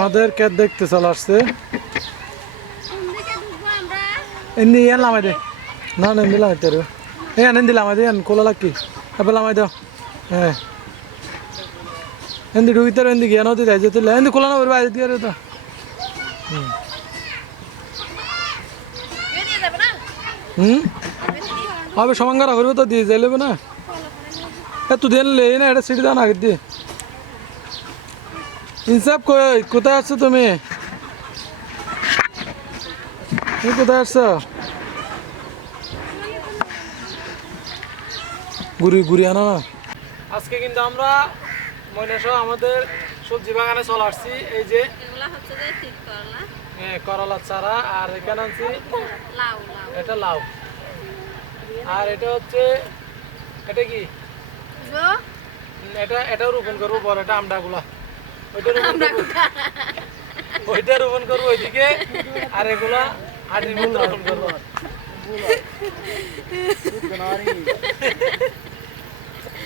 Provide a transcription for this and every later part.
আমাদের ক্ষেত দেখতে চলে আসছে। এমনি ইয়ান লামাই দে না না এমনি লামাইতে আরো হ্যাঁ এমনি লামাই দে কোলা লাকি এবার লামাই দাও হ্যাঁ এমনি ঢুকিতে এমনি গিয়ে নদী যাই যেতে এমনি কোলা না করবে আজ দিয়ে তো হবে সমান করা করবে তো দিয়ে যাইলে না এত দিন লে না এটা সিটি দাও না আগে দিয়ে ইনসাফ কোথায় আসছো তুমি কোথায় আসছো ঘুরি আনো না আজকে কিন্তু আমরা ময়নাসহ আমাদের সবজি বাগানে চলে আসছি এই যে করলা চারা আর এখানে আনছি এটা লাউ আর এটা হচ্ছে এটা কি এটাও রোপণ করবো বড় এটা আমডাগুলা ওইটা রোপণ করবো ওইদিকে আর এগুলা হাটির মধ্যে রোপণ করবো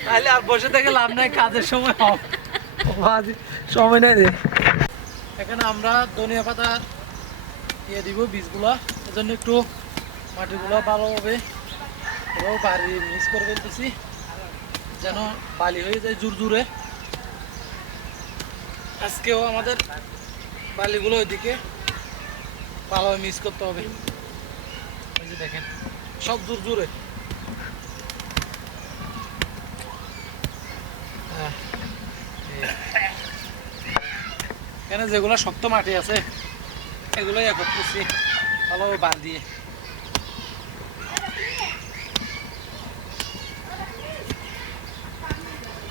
তাহলে আর বসে থেকে লাভ নাই কাজের সময় সময় নাই রে এখানে আমরা ধনিয়া পাতা দিয়ে দিব বীজগুলা এজন্য একটু মাটিগুলো ভালোভাবে বাড়ি মিক্স করে ফেলতেছি যেন বালি হয়ে যায় জোর জোরে আজকেও আমাদের বালিগুলো ওইদিকে ভালোভাবে মিক্স করতে হবে এই যে দেখেন সব জোর জোরে এখানে যেগুলো শক্ত মাটি আছে এগুলোই এক করতেছি ভালোভাবে বাঁধ দিয়ে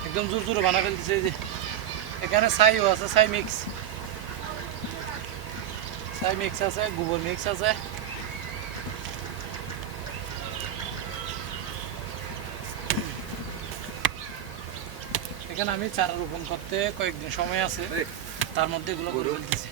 একদম জোর জোরে বানা ফেলতেছে এই যে এখানে ছাইও আছে ছাই মিক্স আছে গোবর মিক্স আছে এখানে আমি চারা রোপণ করতে কয়েকদিন সময় আছে তার মধ্যে এগুলো করে ফেলতেছি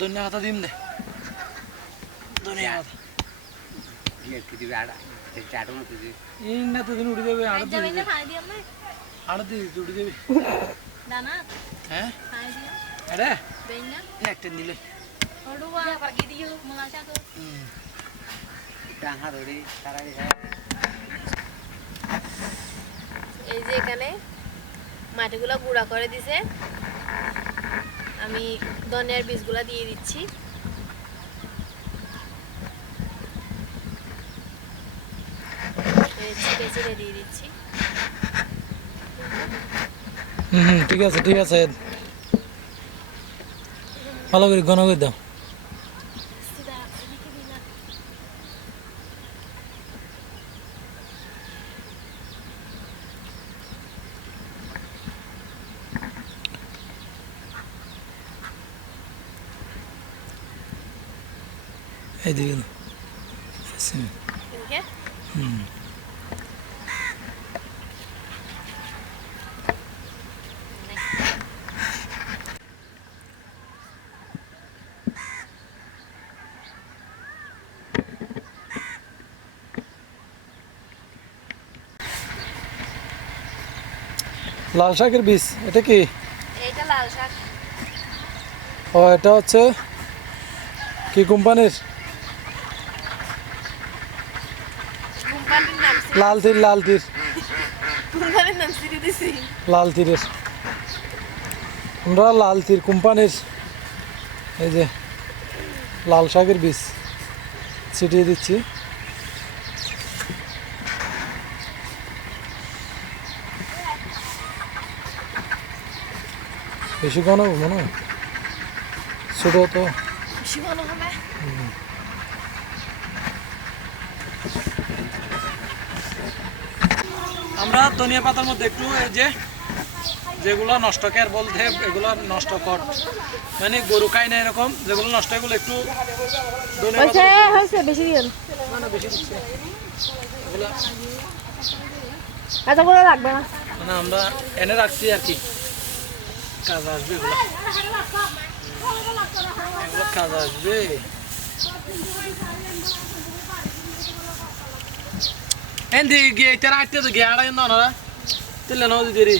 ধনিয়া পাতা দিম দে ধনিয়া পাতা উড়ে যাবে আড়ে উড়ে যাবে হ্যাঁ এটা একটা নিলে এই যে এখানে মাটিগুলো গুঁড়া করে দিছে আমি ধনিয়ার বীজগুলা দিয়ে দিচ্ছি দিয়ে দিচ্ছি ঠিক আছে ভালো করে ঘন করে দাও এই দিকে লাল শাকের বীজ এটা কি এইটা লাল শাক ও এটা হচ্ছে কি কোম্পানির লাল তীর লাল তীরের আমরা লাল তীর কোম্পানির এই যে লাল শাকের বীজ ছিটিয়ে দিচ্ছি বেশি ঘন মনে হয় ছোট তো আমরা ধনিয়া পাতার মধ্যে একটু এই যে যেগুলো নষ্ট কর বলতে এগুলো নষ্ট কর, মানে গরু খায় না এরকম যেগুলো নষ্ট, এগুলো একটু ধনে পাতা হয়েছে বেশি দিন মানে বেশি দিচ্ছে এগুলো, এত করে লাগবে না। মানে আমরা এনে রাখছি আর কি, কাজ আসবে এগুলো, এগুলো কাজ আসবে। এন্দি গিয়ে তেরা আটতে তো গিয়ে আড়াই না না তিলে নদী দেরি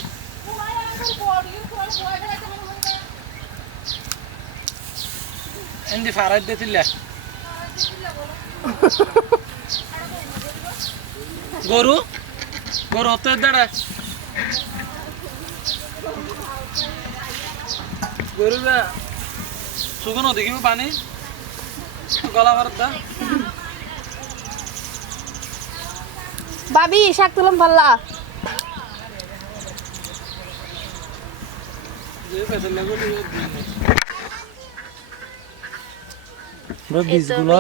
এন্দি ফারাই দে তিলে গরু গরু হতে দাঁড়া গরু শুকনো দেখিব পানি গলা ভরত দা ভাবি শাক তুলাম পাল্লা বীজগুলো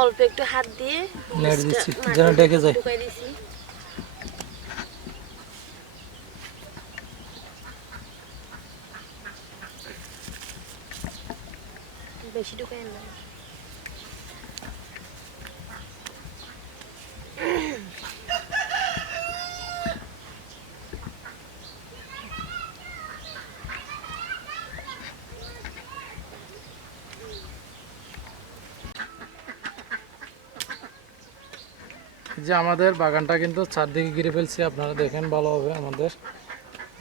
অল্প একটু হাত দিয়ে নেড়ে দিচ্ছি যেন ডেকে যায়। ঢুকাই দিছি। বেশি ঢুকাই না। যে আমাদের বাগানটা কিন্তু চারদিকে ঘিরে ফেলছি, আপনারা দেখেন ভালোভাবে আমাদের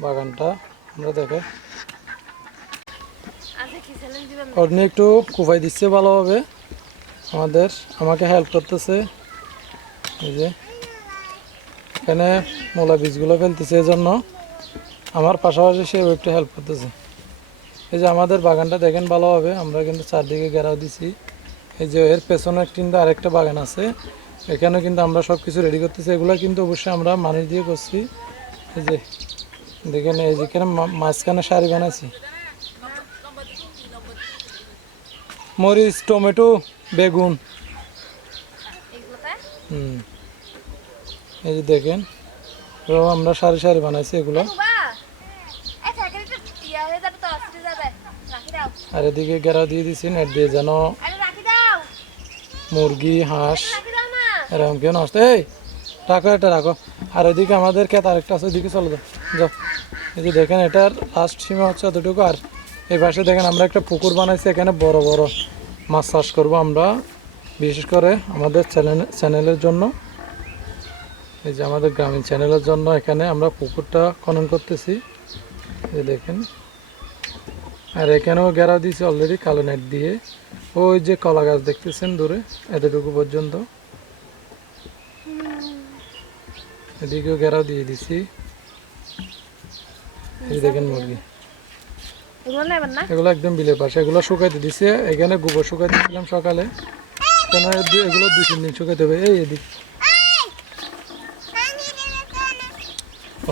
বাগানটা, আমরা দেখে অর্নি একটু কুপাই দিচ্ছে ভালোভাবে, আমাকে হেল্প করতেছে। এই যে এখানে মূলা বীজগুলো ফেলতেছে, এই জন্য আমার পাশাপাশি সেও একটু হেল্প করতেছে। এই যে আমাদের বাগানটা দেখেন ভালোভাবে, আমরা কিন্তু চারদিকে ঘেরাও দিছি। এই যে এর পেছনে কিন্তু আরেকটা বাগান আছে, এখানে কিন্তু আমরা সব কিছু রেডি করতেছি। এগুলো কিন্তু অবশ্যই আমরা মানুষ দিয়ে করছি। এই যে দেখেন, এই যেখানে মাঝখানে সারি বানাইছি, মরিচ, টমেটো, বেগুন। এই যে দেখেন আমরা সারি সারি বানাইছি এগুলো। আর এদিকে ঘেরাও দিয়ে দিছি নেট দিয়ে, যেন মুরগি, হাঁস এরকম কেউ নষ্ট। এই রাখো, এটা রাখো। আর এদিকে আমাদের ক্ষেত আরেকটা আছে, ওইদিকে চলে যাও। এই যে দেখেন এটার লাস্ট সীমা হচ্ছে এতটুকু। আর এই পাশে দেখেন আমরা একটা পুকুর বানাইছি, এখানে বড় বড় মাছ চাষ করবো আমরা, বিশেষ করে আমাদের চ্যানেলের জন্য। এই যে আমাদের গ্রামীণ চ্যানেলের জন্য এখানে আমরা পুকুরটা খনন করতেছি, এই দেখেন। আর এখানেও ঘেরা দিয়েছি অলরেডি কালো নেট দিয়ে। ওই যে কলা গাছ দেখতেছেন দূরে, এতটুকু পর্যন্ত এদিকেও ঘেরাও দিয়ে দিছি। এই দেখেন মুরগি, এগুলো একদম বিলের পাশে, এগুলো শুকাইতে দিছে। এখানে গোবর শুকাইতে দিলাম সকালে, এগুলো 2-3 দিন শুকাইতে হবে। এই এদিক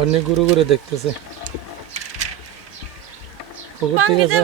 অনেক ঘুরে ঘুরে দেখতেছে পুকুর, ঠিক আছে।